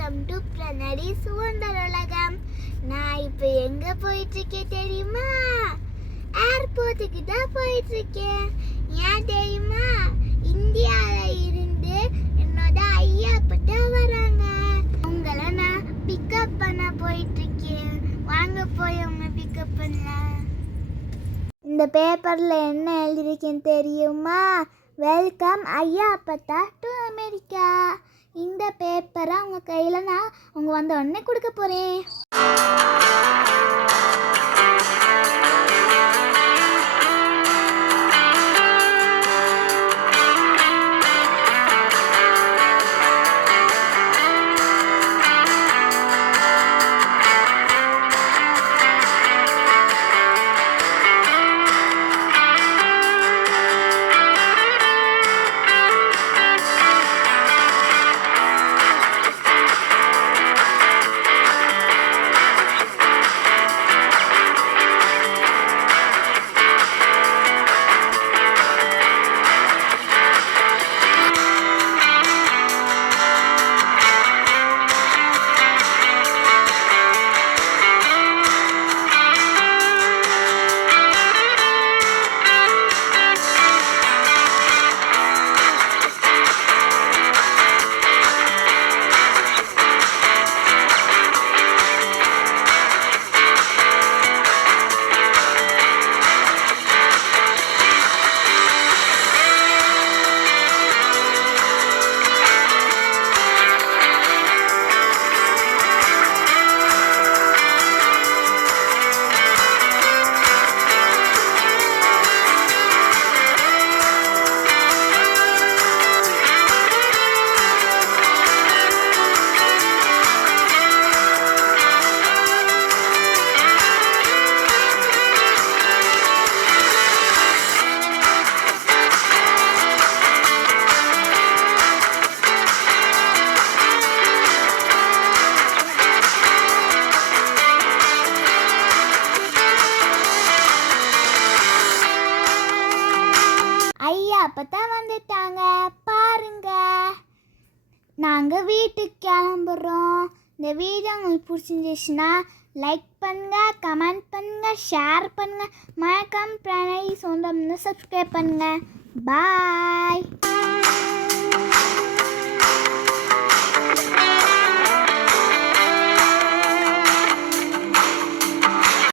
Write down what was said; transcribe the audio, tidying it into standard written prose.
Welcome to பிரணடி சுதந்திர உலகம். நான் இப்போ எங்க போயிட்டு இருக்கேன் தெரியுமா? ஏர்போர்ட்டுக்கு தான் போயிட்டு இருக்கேன். ஏன் தெரியுமா? இந்தியால இருந்து என்னோட ஐயா அப்பா வராங்க. அவங்கள நான் பிக்கப் பண்ண போயிட்டு இருக்கேன். வாங்க போய் அவங்க பிக்கப் பண்ணலாம். இந்த பேப்பர்ல என்ன எழுதிருக்கேன்னு தெரியுமா? வெல்கம் ஐயா அப்பத்தா டு அமெரிக்கா. இந்த பேப்பரை அவங்க கையில் நான் அவங்க வந்த உடனே கொடுக்க போகிறேன். ஐயா அப்பதான் வந்துட்டாங்க பாருங்க. நாங்கள் வீட்டுக்கு கிளம்புறோம். இந்த வீடியோ உங்களுக்கு பிடிச்சிருந்துச்சுன்னா லைக் பண்ணுங்க, கமெண்ட் பண்ணுங்க, ஷேர் பண்ணுங்க, மறக்காம பிரணடி சொந்தம்னு சப்ஸ்கிரைப் பண்ணுங்க. பாய்.